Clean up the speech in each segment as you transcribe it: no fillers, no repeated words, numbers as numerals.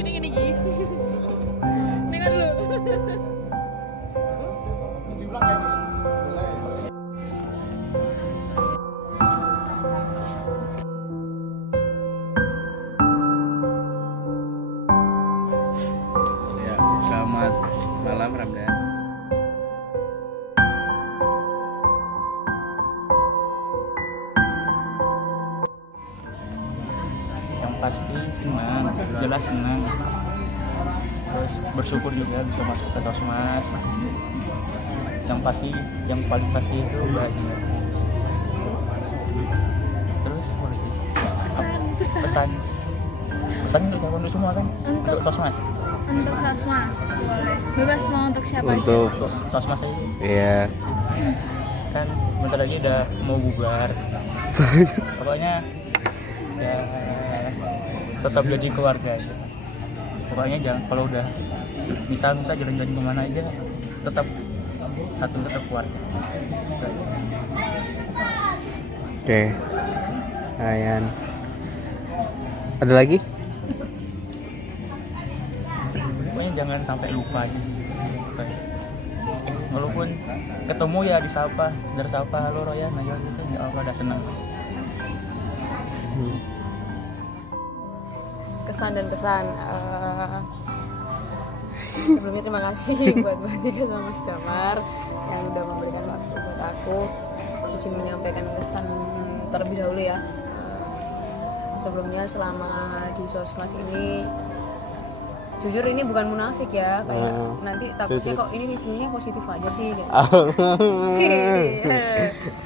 Gini gini. Ini kan lu. Diulang ya nih. Ya, selamat malam Ramdan. Yang pasti senang, jelas senang. Terus bersyukur juga bisa masuk ke Sosmas. Yang paling pasti itu bahagia. Terus boleh pesan untuk siapa untuk semua kan? Untuk Sosmas. Untuk Sosmas boleh bebas mau untuk siapa aja. Untuk Sosmas aja. Iya. Kan bentar lagi udah mau bubar. Pokoknya ya tetap jadi keluarga aja. Pokoknya jangan, kalau udah bisa jalan-jalan kemana aja tetap keluarga. Oke. Ayan. Ada lagi? Pokoknya jangan sampai lupa aja sih. Kayak, walaupun ketemu ya disapa, halo Royan, ayo gitu, ya Allah udah senang. Kesan dan pesan. Sebelumnya terima kasih buat Tika sama Mas Damar yang udah memberikan waktu buat aku. Aku ingin menyampaikan kesan terlebih dahulu ya. Sebelumnya selama di Sosmas ini, jujur ini bukan munafik ya, kayak nanti takutnya kok ini reviewnya positif aja sih gitu.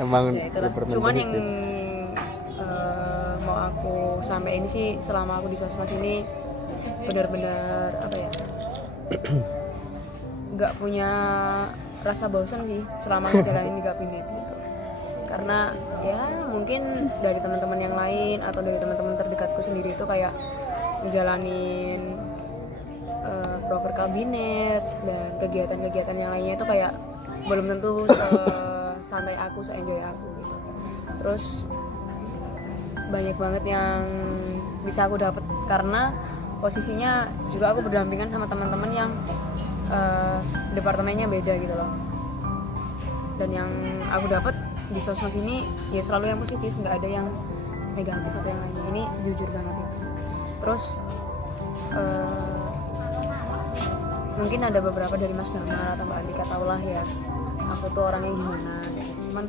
Emang Ya, itulah. Cuman yang mau aku sampaikan sih selama aku di Sosmas ini benar-benar apa ya, nggak punya rasa bosan sih selama ngejalanin di kabinet gitu. Karena ya mungkin dari teman-teman yang lain atau dari teman-teman terdekatku sendiri itu kayak ngejalanin proker kabinet dan kegiatan-kegiatan yang lainnya itu kayak belum tentu santai aku, se-enjoy aku gitu. Terus banyak banget yang bisa aku dapat karena posisinya juga aku berdampingan sama teman-teman yang departemennya beda gitu loh. Dan yang aku dapat di Sosmas ini ya selalu yang positif, nggak ada yang negatif atau yang lainnya. Ini jujur banget itu. Terus mungkin ada beberapa dari Mas Damar atau Mbak Andika tahulah ya aku tuh orangnya gimana gitu. Cuman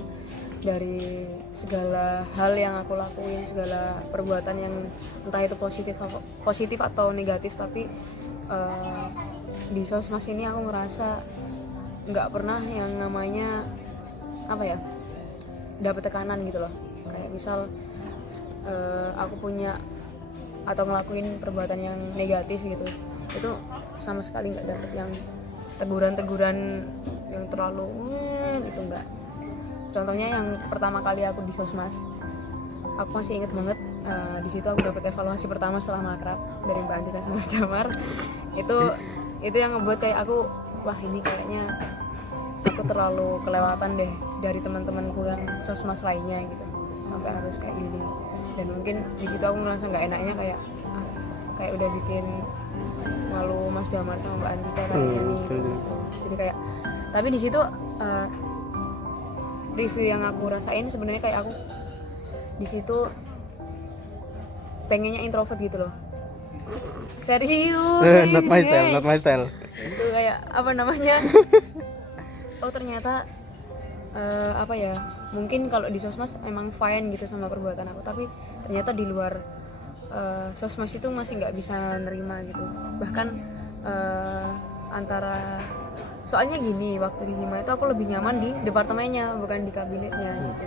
dari segala hal yang aku lakuin, segala perbuatan yang entah itu positif atau negatif, tapi di Sosmas ini aku ngerasa nggak pernah yang namanya apa ya, dapat tekanan gitu loh. Kayak misal aku punya atau ngelakuin perbuatan yang negatif gitu, itu sama sekali nggak dapet yang teguran yang terlalu gitu, enggak. Contohnya yang pertama kali aku di Sosmas, aku masih inget banget di situ aku dapat evaluasi pertama setelah makrab dari Mbak Andika sama Mas Damar. Itu yang ngebuat kayak aku, wah ini kayaknya aku terlalu kelewatan deh dari teman-temanku yang Sosmas lainnya gitu, sampai harus kayak gini. Dan mungkin di situ aku langsung nggak enaknya kayak udah bikin malu Mas Damar sama Mbak Andika kayak gini gitu. Jadi kayak, tapi di situ review yang aku rasain sebenarnya kayak aku di situ pengennya introvert gitu loh. Serius. Not my style. Itu kayak apa namanya? Oh ternyata apa ya? Mungkin kalau di Sosmas emang fine gitu sama perbuatan aku, tapi ternyata di luar Sosmas itu masih nggak bisa nerima gitu. Bahkan antara soalnya gini, waktu di Hima itu aku lebih nyaman di departemennya bukan di kabinetnya gitu,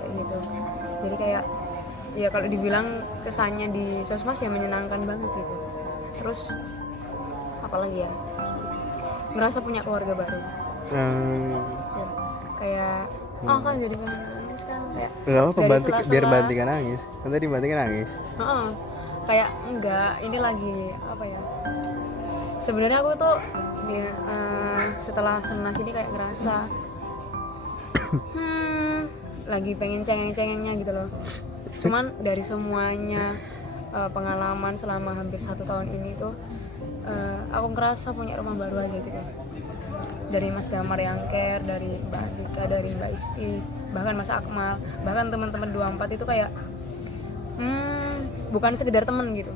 kayak gitu. Jadi kayak ya kalau dibilang kesannya di Sosmas ya menyenangkan banget gitu. Terus apalagi ya, merasa punya keluarga baru. Ya, kayak kan jadi pengen nangis kan, kayak Enggak apa dari biar sela-sela- bantingan nangis. Kan tadi bantingan nangis. kayak enggak, ini lagi apa ya, sebenarnya aku tuh ya, setelah Semas ini kayak ngerasa lagi pengen cengeng-cengengnya gitu loh. Cuman dari semuanya pengalaman selama hampir 1 tahun ini tuh aku ngerasa punya rumah baru aja gitu. Dari Mas Damar yang care, dari Mbak Andika, dari Mbak Isti, bahkan Mas Akmal, bahkan teman-teman 24 itu kayak bukan sekedar teman gitu.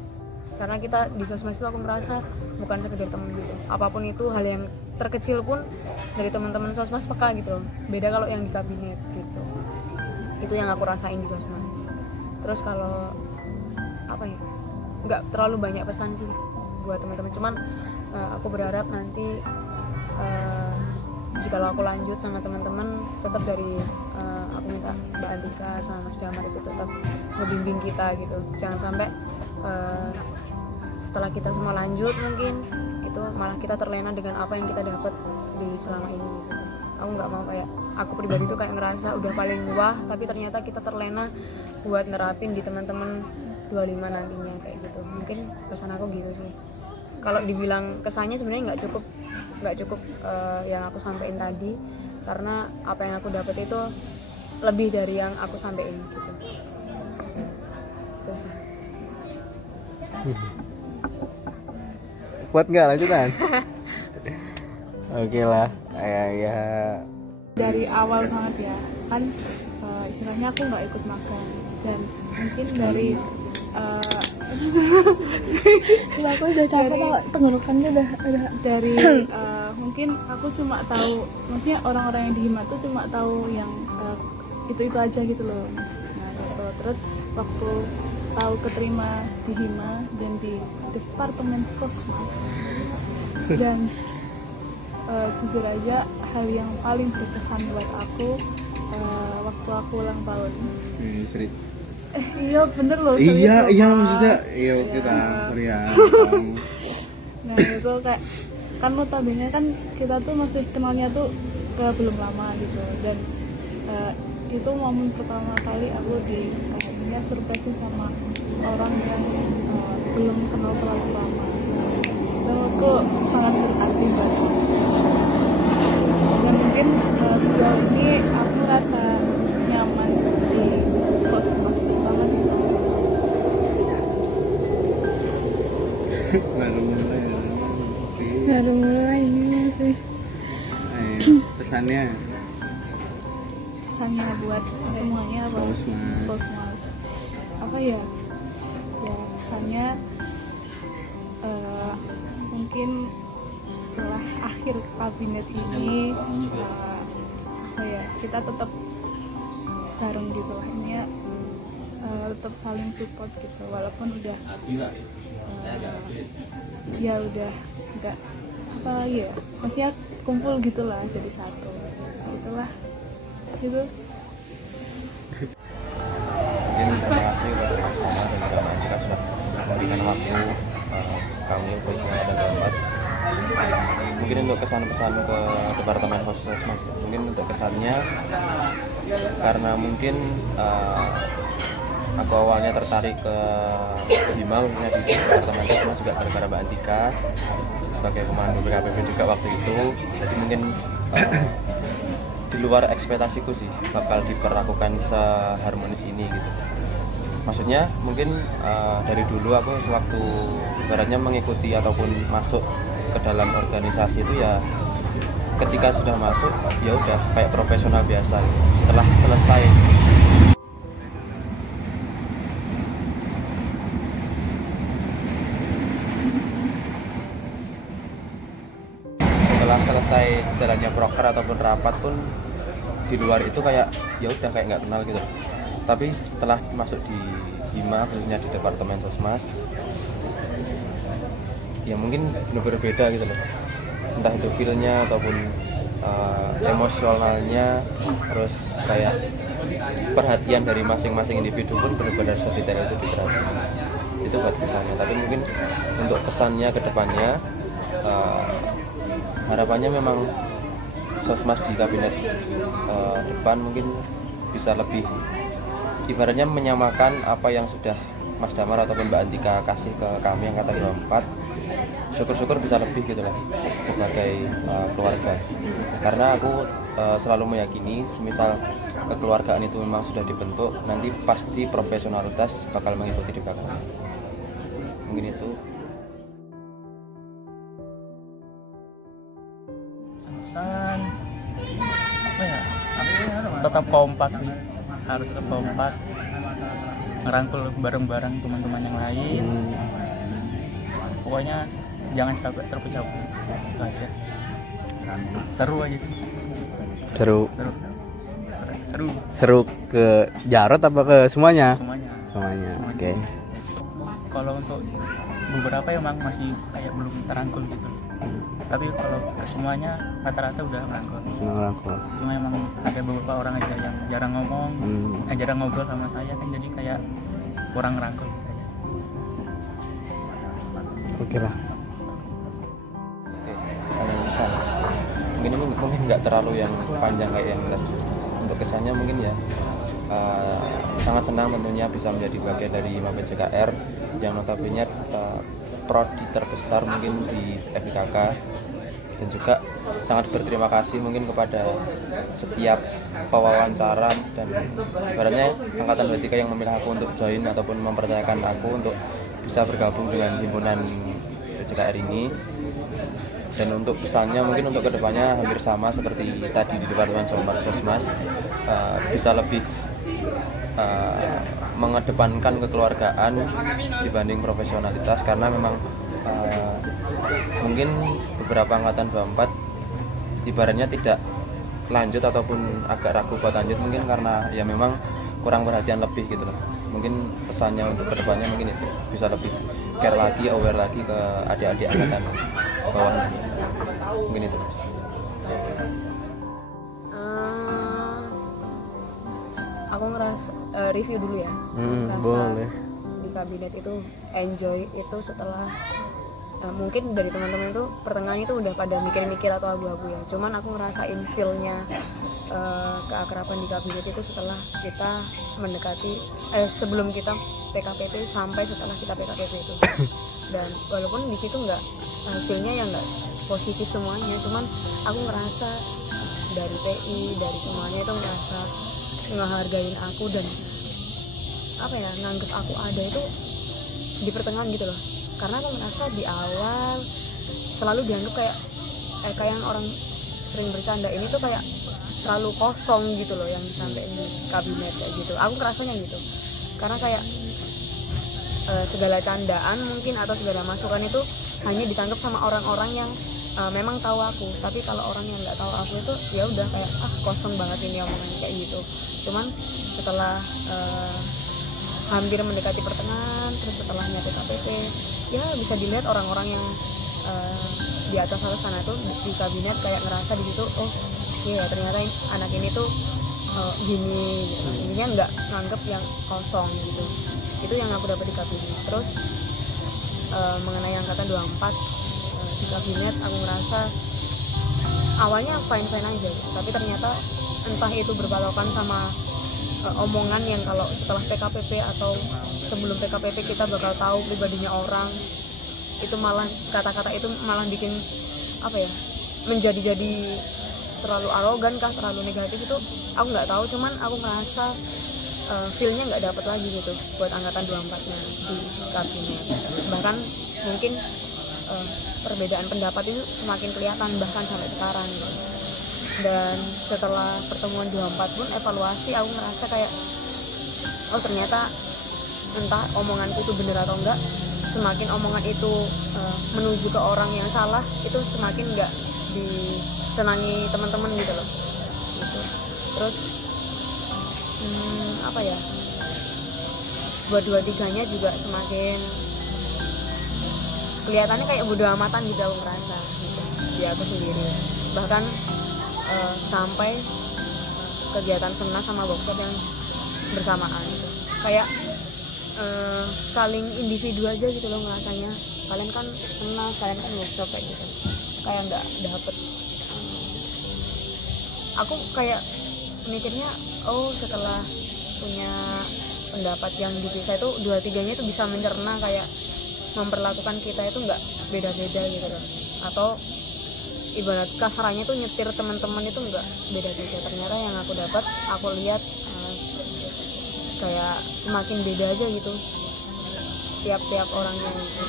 Karena kita di sosmed itu aku merasa bukan sekedar teman gitu. Apapun itu, hal yang terkecil pun dari teman-teman sosmed peka gitu. Beda kalau yang di kabinet gitu. Itu yang aku rasain di sosmed. Terus kalau apa ya, nggak terlalu banyak pesan sih buat teman-teman, cuman aku berharap nanti jika aku lanjut sama teman-teman, tetap dari aku minta Mbak Andika sama Mas Damar itu tetap ngebimbing kita gitu. Jangan sampai setelah kita semua lanjut mungkin itu malah kita terlena dengan apa yang kita dapat di selama ini gitu. Aku nggak mau kayak aku pribadi tuh kayak ngerasa udah paling wah, tapi ternyata kita terlena buat nerapin di teman-teman 25 nantinya kayak gitu. Mungkin pesan aku gitu sih. Kalau dibilang kesannya sebenarnya nggak cukup yang aku sampaikan tadi, karena apa yang aku dapat itu lebih dari yang aku sampaikan gitu. Terus Kuat nggak lanjutan? Oke lah, ya. Dari awal banget ya kan, istilahnya aku nggak ikut magang, dan mungkin dari sudah aku udah capek kok, tenggorokannya udah dari mungkin aku cuma tahu, maksudnya orang-orang yang di Hima tuh cuma tahu yang itu aja gitu loh Mas. Nah gitu. Terus waktu tahu keterima di Hima dan di Departemen Sosmas, dan jujur aja hal yang paling berkesan buat aku waktu aku ulang tahun. Iya bener loh, serius loh, Mas. maksudnya iya kita ya. Nah itu kayak kan notabene kan kita tuh masih kenalnya tuh belum lama gitu, dan itu momen pertama kali aku kayaknya surprisein sama orang yang belum kenal terlalu lama, dan aku sangat berarti banget. Dan mungkin sejauh ini aku merasa nyaman di sosmas, terutama di sosmas. Baru mulai ini sih pesannya pesannya buat semuanya apa? Sosmas. Sosmas apa ya pesannya mungkin setelah akhir kabinet ini apa ya, kita tetap bareng gitu lah, ini ya, tetap saling support gitu, walaupun udah ya udah nggak apa lagi ya, maksudnya kumpul gitulah jadi satu, itulah gitu. Mungkin terima kasih kepada Mas Komar dan juga Mbak Andika sudah memberikan waktu kami untuk dan dapat. Mungkin untuk kesan-pesan ke Departemen Sosmas, mungkin untuk kesannya karena mungkin aku awalnya tertarik ke Hima, khususnya di Departemen Sosmas juga gara-gara Mbak Andika sebagai pemandu BKPP juga waktu itu. Jadi mungkin di luar ekspektasiku sih bakal diperlakukan seharmonis ini gitu. Maksudnya mungkin dari dulu aku sewaktu ibaratnya mengikuti ataupun masuk ke dalam organisasi itu ya, ketika sudah masuk ya udah kayak profesional biasa gitu. Setelah selesai jalannya proker ataupun rapat pun di luar itu kayak ya udah kayak nggak kenal gitu. Tapi setelah masuk di Hima, khususnya di Departemen Sosmas, ya mungkin benar-benar beda gitu loh, entah itu feel-nya ataupun emosionalnya, terus kayak perhatian dari masing-masing individu pun benar-benar sedetail itu diperhatikan. Itu buat kesannya. Tapi mungkin untuk kesannya ke depannya, harapannya memang Sosmas di kabinet depan mungkin bisa lebih ibaratnya menyamakan apa yang sudah Mas Damar ataupun Mbak Andika kasih ke kami angkatan 24. Syukur-syukur bisa lebih gitu lah sebagai keluarga, karena aku selalu meyakini semisal kekeluargaan itu memang sudah dibentuk, nanti pasti profesionalitas bakal mengikuti di belakang. mungkin itu. Pesan apa ya, tetap kompak sih, harus tetap kompak, ngerangkul bareng-bareng teman-teman yang lain. Pokoknya jangan sampai terpecah belah, itu aja. Seru aja sih, Seru. seru Ke Jarod apa ke semuanya? semuanya. Oke. Kalau untuk beberapa emang masih kayak belum terangkul gitu, tapi kalau ke semuanya rata-rata udah merangkul. Ngerangkul. Cuma emang ada beberapa orang aja yang jarang ngomong, jarang ngobrol sama saya kan, jadi kayak kurang ngerangkul gitu aja. Oke lah. Oke, pesan. Mungkin ini mungkin nggak terlalu yang panjang kayak yang tadi. Untuk kesannya mungkin ya sangat senang tentunya bisa menjadi bagian dari MAPJKR yang notabene prodi terbesar mungkin di FIKK, dan juga sangat berterima kasih mungkin kepada setiap pewawancara dan ibaratnya angkatan 23 yang memilih aku untuk join ataupun mempercayakan aku untuk bisa bergabung dengan himpunan PJKR ini. Dan untuk pesannya mungkin untuk kedepannya hampir sama seperti tadi di Departemen Sosmas, bisa lebih mengedepankan kekeluargaan dibanding profesionalitas, karena memang mungkin beberapa angkatan 24 ibaratnya tidak lanjut ataupun agak ragu buat lanjut mungkin karena ya memang kurang perhatian lebih gitu loh. Mungkin pesannya untuk kedepannya mungkin itu bisa lebih care lagi, aware lagi ke adik-adik angkatan bawah, mungkin itu. Aku ngerasa review dulu ya. Ngerasa Boleh. di kabinet itu enjoy itu setelah mungkin dari teman-teman itu pertengahan itu udah pada mikir-mikir atau abu-abu ya. Cuman aku ngerasain feel-nya keakraban di kabinet itu setelah kita mendekati sebelum kita PKPP sampai setelah kita PKPP itu. Dan walaupun di situ nggak feel-nya yang nggak positif semuanya, cuman aku ngerasa dari TI, dari semuanya itu ngerasa ngehargain aku dan apa ya, nganggep aku ada itu di pertengahan gitu loh. Karena aku ngerasa di awal selalu dianggap kayak yang orang sering bercanda ini tuh kayak terlalu kosong gitu loh yang disampaikan di kabinet kayak gitu. Aku ngerasanya gitu. Karena kayak segala candaan mungkin atau segala masukan itu hanya ditangkap sama orang-orang yang memang tahu aku. Tapi kalau orang yang nggak tahu aku itu ya udah kayak kosong banget ini omongan kayak gitu. Cuman setelah hampir mendekati pertengahan, terus setelahnya PKPP, ya bisa dilihat orang-orang yang di atas sana tuh di kabinet kayak ngerasa di situ, oh iya ternyata anak ini tuh gini gitu. Intinya nggak nganggep yang kosong gitu. Itu yang aku dapat di kabinet. Terus mengenai angkatan 24 di kabinet, aku ngerasa awalnya fine-fine aja gitu. Tapi ternyata entah itu berpatokan sama omongan yang kalau setelah PKPP atau sebelum PKPP kita bakal tahu pribadinya orang, itu malah kata-kata itu malah bikin apa ya, menjadi terlalu arogan kah, terlalu negatif, itu aku nggak tahu. Cuman aku ngerasa feel-nya nggak dapet lagi gitu buat angkatan 24-nya di kabinet. Bahkan mungkin perbedaan pendapat itu semakin kelihatan bahkan sampai sekarang gitu. Dan setelah pertemuan 24 pun evaluasi, aku ngerasa kayak oh ternyata entah omonganku itu bener atau enggak, semakin omongan itu menuju ke orang yang salah, itu semakin enggak disenangi teman-teman gitu loh gitu. Terus apa ya, buat 23-nya juga semakin kelihatannya kayak bodo amatan gitu, aku ngerasa gitu di aku sendiri. Bahkan sampai kegiatan Semnas sama workshop yang bersamaan gitu. Kayak saling individu aja gitu loh ngerasanya. Kalian kan Semnas, kalian kan workshop kayak gitu. Kayak nggak dapet. Aku kayak mikirnya, oh setelah punya pendapat yang dipisah itu 23-nya itu bisa mencerna kayak memperlakukan kita itu nggak beda-beda gitu loh. Atau ibarat kasarannya tuh nyetir teman-teman itu nggak beda-beda. Ternyata yang aku dapat, aku lihat kayak semakin beda aja gitu. tiap orangnya gitu,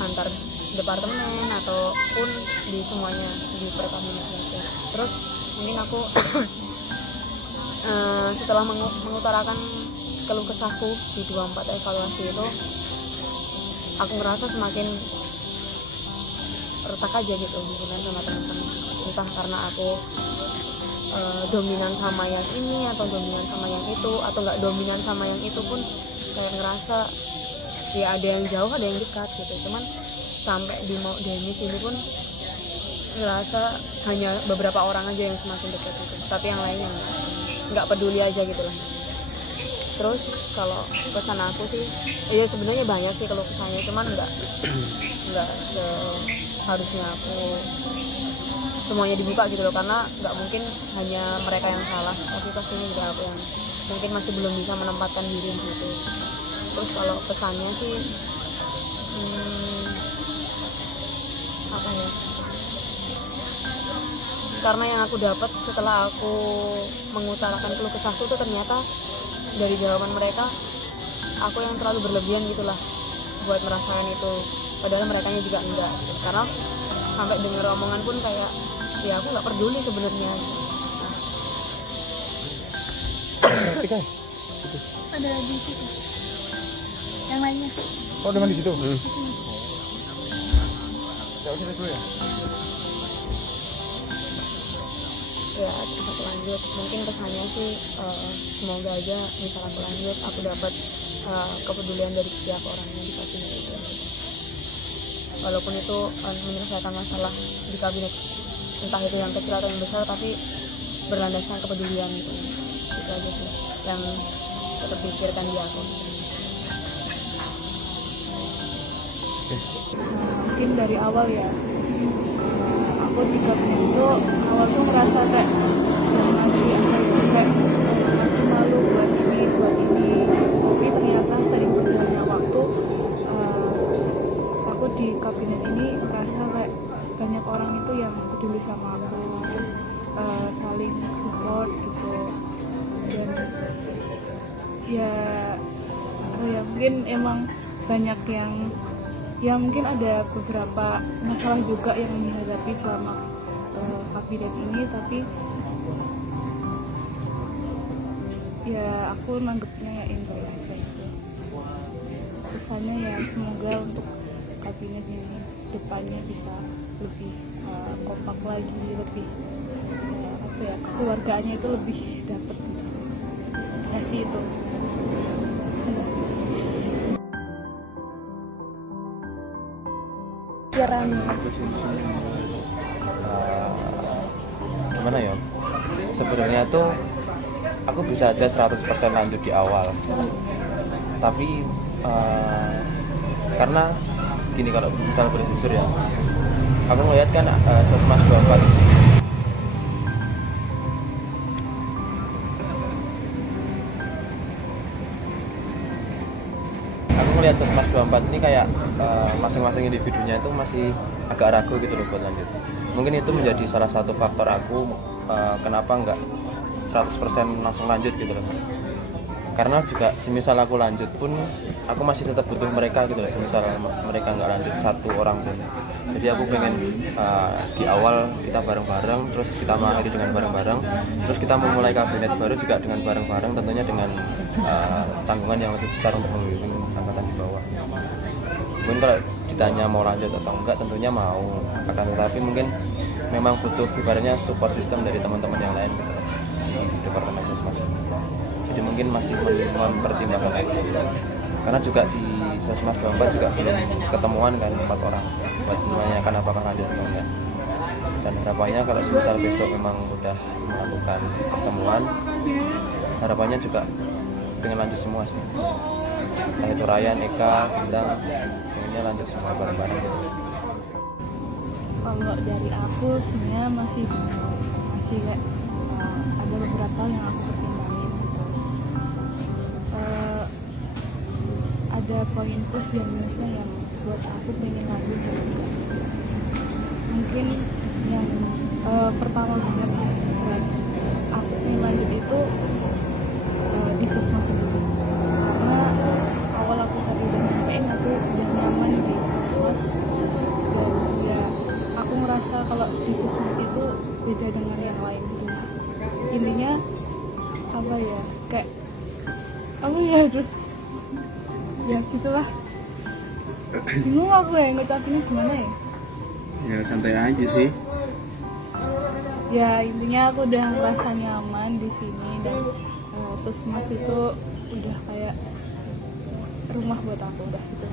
antar departemen ataupun di semuanya di Pertamina gitu. Terus mungkin aku setelah mengutarakan keluh kesahku di 24 evaluasi itu, aku ngerasa semakin retak aja gitu hubungan sama teman-teman, entah karena aku dominan sama yang ini atau dominan sama yang itu, atau nggak dominan sama yang itu pun kayak ngerasa ya ada yang jauh ada yang dekat gitu. Cuman sampai di Denis ini pun ngerasa hanya beberapa orang aja yang semakin dekat gitu, tapi yang lainnya nggak peduli aja gitu lah. Terus kalau pesan aku sih ya sebenarnya banyak sih kalau kesannya, cuman nggak seharusnya aku semuanya dibuka gitu loh, karena nggak mungkin hanya mereka yang salah, tapi pastinya juga aku yang mungkin masih belum bisa menempatkan diri gitu. Terus kalau pesannya sih apa ya, karena yang aku dapat setelah aku mengutarakan keluh kesahku tuh ternyata dari jawaban mereka aku yang terlalu berlebihan gitulah buat merasakan itu, padahal mereka juga enggak gitu. Karena sampai denger omongan pun kayak ya aku nggak peduli sebenarnya. Ada di situ. Yang lainnya. Oh, dengan di situ. Ya terus aku lanjut, mungkin pesannya sih semoga aja misal aku lanjut aku dapat kepedulian dari setiap orangnya di kabinet itu, walaupun itu menyelesaikan masalah di kabinet, entah itu yang kecil atau yang besar, tapi berlandaskan kepedulian gitu. Itu aja sih yang terpikirkan di aku. Mungkin dari awal ya, aku di kabinet itu awal tuh merasa kayak yang masih kayak masih malu buat ini, tapi ternyata sering berjalannya waktu aku di kabinet ini merasa kayak banyak orang itu yang peduli sama aku, terus saling support gitu. Dan ya mungkin emang banyak yang ya mungkin ada beberapa masalah juga yang dihadapi selama kabinet ini, tapi ya aku nanggepnya ya enjoy aja gitu. Pesannya ya semoga untuk kabinet ini depannya bisa lebih kompak lagi, lebih apa ya, keluargaannya itu lebih dapet gitu. Ya sih itu. Gimana ya, sebenarnya tuh aku bisa aja 100% lanjut di awal, tapi karena gini, kalau misalnya boleh jujur ya, aku ngeliat kan Sosmas 24 lihat Sosmas 24 ini kayak masing-masing individunya itu masih agak ragu gitu loh buat lanjut. Mungkin itu menjadi salah satu faktor aku kenapa nggak 100% langsung lanjut gitu loh. Karena juga semisal aku lanjut pun aku masih tetap butuh mereka gitu loh, semisal mereka nggak lanjut satu orang pun. Jadi aku pengen di awal kita bareng-bareng, terus kita mengakhiri dengan bareng-bareng, terus kita memulai kabinet baru juga dengan bareng-bareng, tentunya dengan tanggungan yang lebih besar untuk membimbing angkatan di bawah. Mungkin kalau ditanya mau lanjut atau enggak, tentunya mau, akan tetapi mungkin memang butuh ibaratnya support system dari teman-teman yang lain gitu, di Departemen Sosmas. Jadi mungkin masih mempertimbangkan itu, karena juga di Sosmas 24 juga belum ketemuan kan 4 orang buat menanyakan apakah lanjut atau enggak. Dan harapannya kalau semisal besok memang udah melakukan pertemuan, harapannya juga pengen lanjut semua sih. Entah itu Ryan, Eka, Bintang, pengennya lanjut semua bareng-bareng gitu. Kalau dari aku sebenarnya masih kayak ada beberapa yang aku pertimbangin gitu. Ada poin plus yang biasanya yang buat aku pengen lanjut dan enggak. Mungkin yang pertama banget buat aku pengen lanjut itu di Sosmas sendiri, karena awal aku tadi udah nyampein beda dengan yang lain gitu. Intinya apa ya, kayak apa ya, aduh ya gitulah, bingung aku ya ngucapinnya gimana ya. Ya santai aja sih. Ya intinya aku udah ngerasa nyaman di sini, dan Sesmas itu udah kayak rumah buat aku, udah gitu.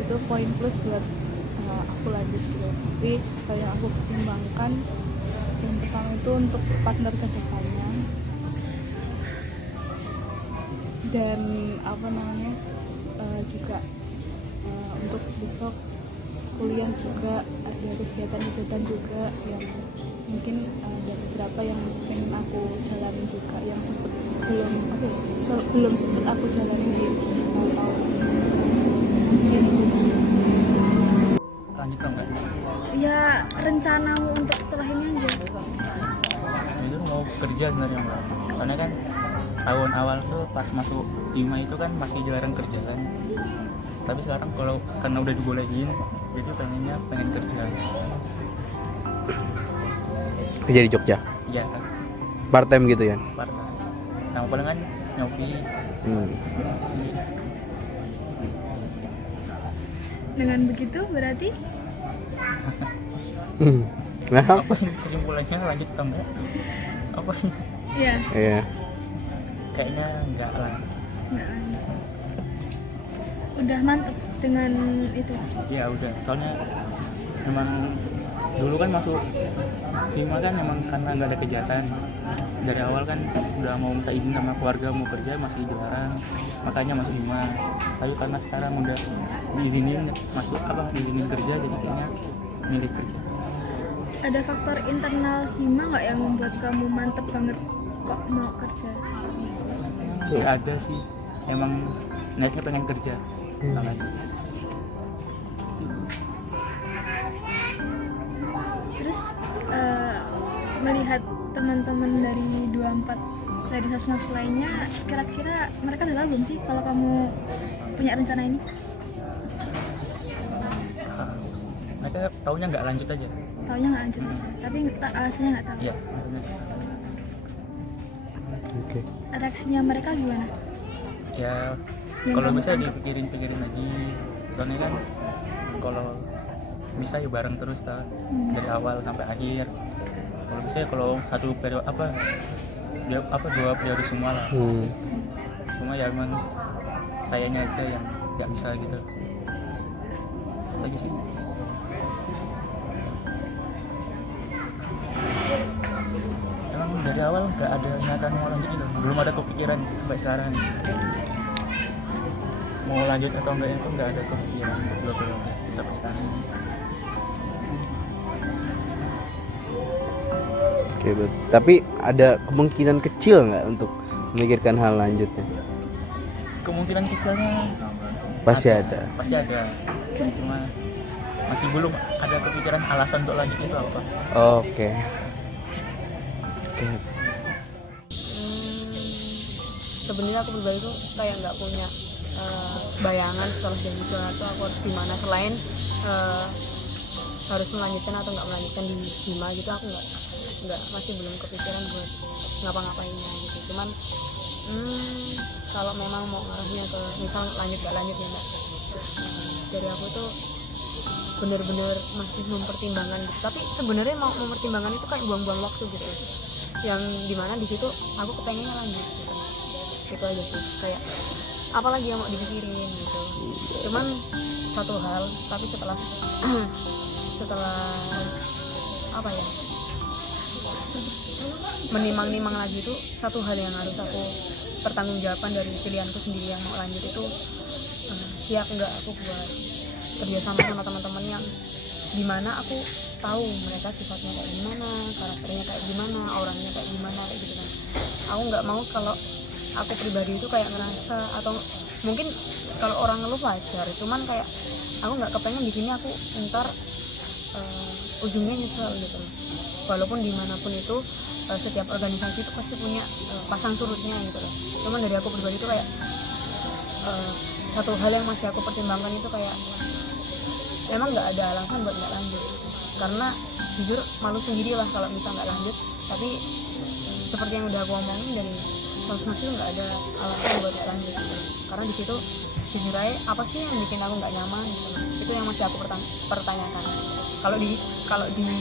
Itu poin plus buat aku lanjut gitu. Tapi kayak aku pertimbangkan, yang pertama itu untuk partner kedepannya, dan apa namanya juga untuk besok kuliah juga ada kegiatan-kegiatan juga yang mungkin ada beberapa yang pengen aku jalanin juga, yang belum sempat aku jalanin di tahun ini sih. Lanjut atau enggak? Ya rencanamu untuk setelah ini aja. Itu mau kerja sebenarnya Mbak. Karena kan tahun awal tuh pas masuk IMA itu kan masih jarang kerja kan. Tapi sekarang kalau karena udah dibolehin, jadi pengen kerja. Kerja di Jogja. Iya, Part time gitu ya. part-time. Sama paling kan nyopi gitu sih. Dengan begitu berarti Nah, Apa kesimpulannya lanjut atau enggak? Apa? ya iya. Kayaknya enggak lah. nggak lanjut. Udah mantep dengan itu. Ya udah, soalnya memang dulu kan masuk Hima kan memang karena nggak ada kegiatan. Dari awal kan udah mau minta izin sama keluarga mau kerja masih dilarang, makanya masuk Hima. Tapi karena sekarang udah diizinin diizinin kerja, jadi kayaknya milih kerja. Ada faktor internal Hima nggak yang membuat kamu mantep banget kok mau kerja? Nggak ada sih, emang niatnya pengen kerja setelah itu. Terus melihat teman-teman dari 24 dari Sesmas lainnya, kira-kira mereka udah tahu belum sih kalau kamu punya rencana ini? Mereka taunya nggak lanjut aja. Taunya nggak lanjut aja, tapi alasannya nggak tahu. Iya, maksudnya Oke. Reaksinya mereka gimana? ya Yang kalau kamu bisa tangkap? dipikirin lagi. Soalnya kan kalau bisa ya bareng terus dari awal sampai akhir. Kalau bisa ya kalau satu periode dua periode semua lah. Cuma ya emang sayanya aja yang nggak bisa gitu. Lagi sih. Emang dari awal nggak ada niatan mau lanjut gitu, belum ada kepikiran sampai sekarang. Mau lanjut atau enggak itu nggak ada kepikiran untuk belum sampai sekarang. Oke, tapi ada kemungkinan kecil nggak untuk memikirkan hal lanjutnya? Kemungkinan kecilnya Pasti ada. Pasti ada. Cuma masih belum ada kepikiran alasan untuk lanjut itu apa. Oke. Oke. Sebenarnya aku pribadi tuh kayak nggak punya bayangan setelah jadi juara tuh aku harus gimana, selain harus melanjutkan atau nggak melanjutkan di Hima gitu. Aku nggak masih belum kepikiran buat ngapa-ngapainnya gitu. Cuman kalau memang mau ngarahnya ke misal lanjut nggak lanjut ya enggak, dari aku tuh bener-bener masih mempertimbangkan gitu. Tapi sebenarnya mau mempertimbangkan itu kayak buang-buang waktu gitu, yang dimana di situ aku kepengen lanjut gitu. Itu aja sih, kayak apalagi yang mau dipikirin gitu. Cuman satu hal, tapi setelah apa ya, menimang-nimang lagi itu satu hal yang harus aku pertanggungjawaban dari pilihanku sendiri yang mau lanjut itu, siap nggak aku buat kerjasama sama teman-teman yang dimana aku tahu mereka sifatnya kayak gimana, karakternya kayak gimana, orangnya kayak gimana, kayak gitu kan. Aku nggak mau kalau aku pribadi itu kayak ngerasa, atau mungkin kalau orang ngeluh wajar, cuman kayak aku nggak kepengen di sini aku ntar ujungnya nyesel gitu. Walaupun dimanapun itu setiap organisasi itu pasti punya pasang surutnya gitu loh. Cuman dari aku pribadi itu kayak satu hal yang masih aku pertimbangkan itu kayak memang nggak ada alasan buat nggak lanjut. karena jujur malu sendiri lah kalau bisa nggak lanjut. Tapi seperti yang udah aku omongin, dari sosmed itu nggak ada alasan buat nggak lanjut gitu. Karena di situ jujur aja apa sih yang bikin aku nggak nyaman gitu. Itu yang masih aku pertanyakan kalau di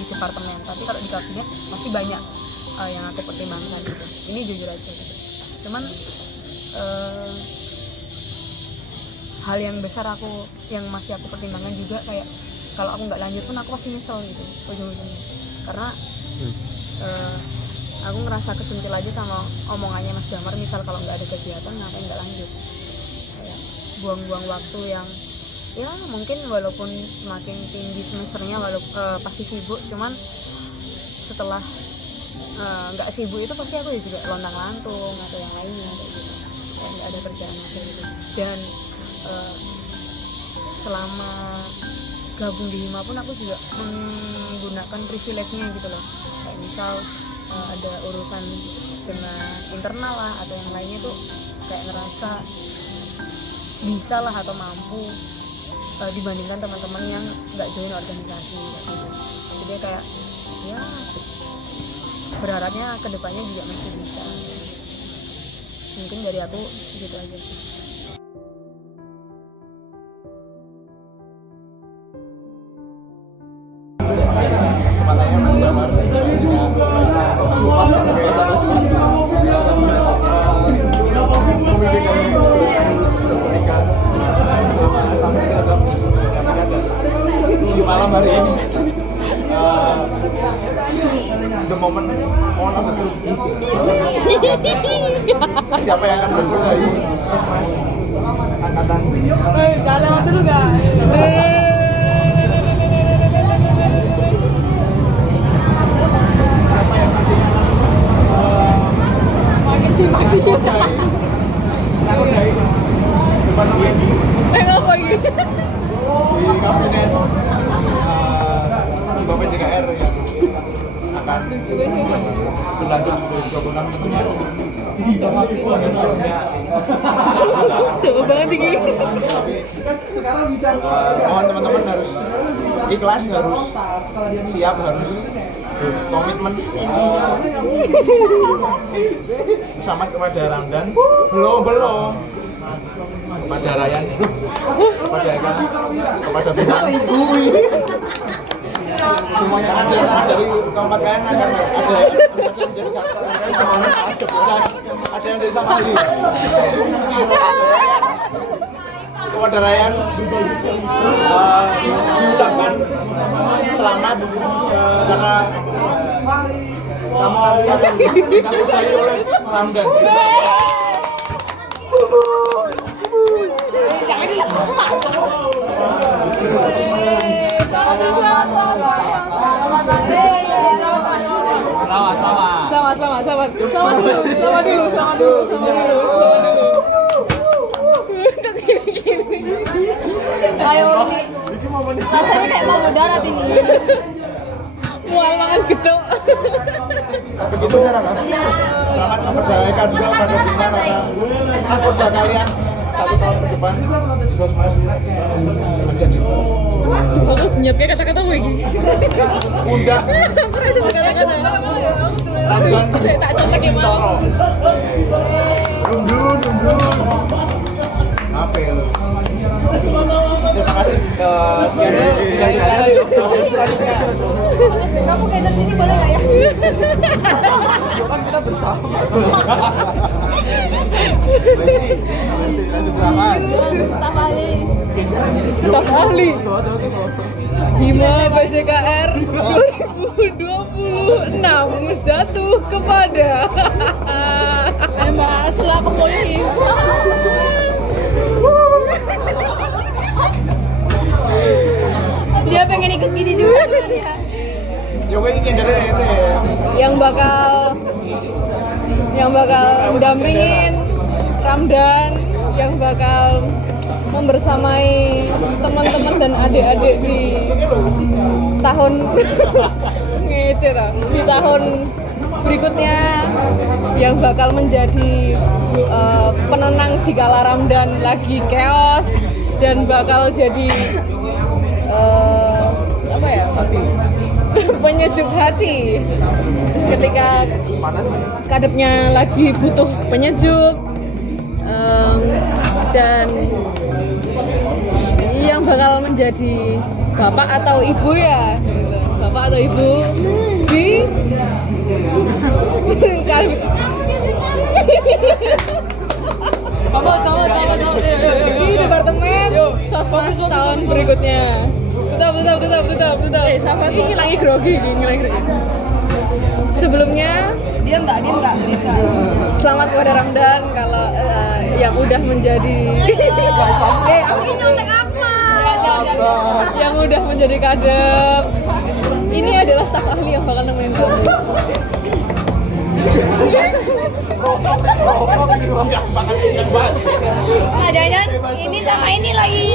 departemen. Tapi kalau di kabinet masih banyak yang aku pertimbangkan gitu. Ini jujur aja gitu. Cuman hal yang besar yang masih aku pertimbangkan juga, kayak kalau aku nggak lanjut pun aku pasti nyesel gitu ujung-ujungnya. Karena aku ngerasa kesentil aja sama omongannya Mas Damar, misal kalau nggak ada kegiatan ngapain nggak lanjut, kayak buang-buang waktu yang ya mungkin walaupun semakin tinggi semesternya pasti sibuk, cuman setelah nggak sibuk itu pasti aku juga lontang-lantung atau yang lainnya kayak gitu, kayak nggak ada kerjaan kayak gitu. Dan selama gabung di Hima pun aku juga menggunakan privilege-nya gitu loh, kayak misal ada urusan dengan internal lah atau yang lainnya tuh kayak ngerasa bisa lah atau mampu dibandingkan teman-teman yang nggak join organisasi gitu. Jadi kayak ya berharapnya kedepannya juga masih bisa. Mungkin dari aku gitu aja sih. Kesempatannya Mas Damar di malam hari ini the moment of the truth. Siapa yang akan menggodai Mas angkatan Jalan dulu guys. siapa yang nantinya Makin sih masih menggodai departemen apa gitu? di kabinet di PJKR yang akan berlanjut di 2026 tentunya. Mohon teman-teman harus ikhlas, harus siap, harus komitmen. Selamat kepada Ramdan, belum kepada Ryan, kepada Eka, kepada Bintang. Semuanya karena dari keempat kalian akan ada yang menjadi satu, ada yang dari sama sih. Kepada Ryan diucapkan selamat karena kamu nanti akan didampingi oleh Ramdan. Selamat dulu. Ayo rasanya kayak mau mudarat ini. Mual mangan gedok. Begitu selamat mempercayakan juga pada Bintang karena anggota kalian 1 tahun ke depan di Kosmos menjadi Aku nyiapnya kata-kata gue gini. muda Aku rasa kata-kata. Ramdan Saya tak contoh kayak mau. Terima kasih sekian dari kalian. Selanjutnya Kamu kayak sini boleh nggak ya? kan kita bersama. Staf ahli. Staf ahli Hima PJKR 2026 jatuh kepada Mbak Sela Kepoli. Dia pengen ikut gini juga ya. Ya gue ingin dari ini. yang bakal mendampingin Ramdan, yang bakal membersamai teman-teman dan adik-adik di tahun ngece lah, di tahun berikutnya, yang bakal menjadi penenang di kala Ramdan lagi chaos, dan bakal jadi apa ya? Penyejuk hati. Ketika kadepnya lagi butuh penyejuk, dan yang bakal menjadi bapak atau ibu ya, bapak atau ibu di di departemen sosmas tahun berikutnya. Tetap. Ngilangi grogi. Sebelumnya Diam nggak? selamat kepada Ramdan kalau yang udah menjadi Aku ini nyontek apa? yang udah menjadi kadep. Ini adalah staf ahli yang bakal nemenin kamu. Jangan ini sama ini lagi.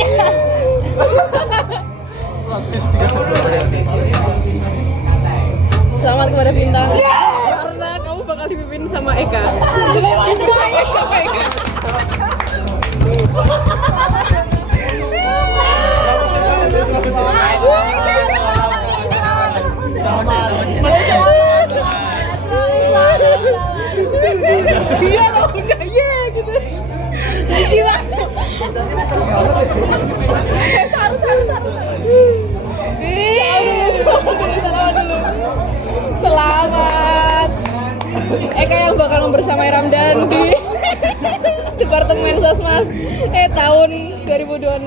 Selamat kepada Bintang karena kamu bakal dipimpin sama Eka. Sama Eka. Iya loh, udah ye gitu. Lucu banget. Saru. Selamat. Eka yang bakal membersamai Ramdan di Departemen Sosmas tahun 2026.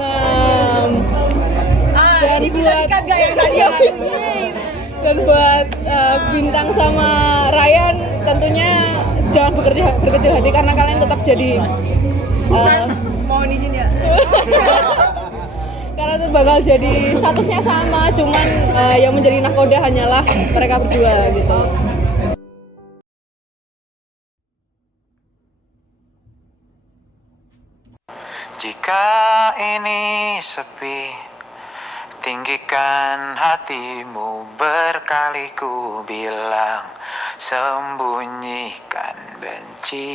Dan buat Bintang sama Ryan tentunya jangan berkecil hati karena kalian tetap jadi Mohon izin ya. karena itu bakal jadi statusnya sama, cuman yang menjadi nahkoda hanyalah mereka berdua gitu. Jika ini sepi, tinggikan hatimu, berkali ku bilang, sembunyikan benci.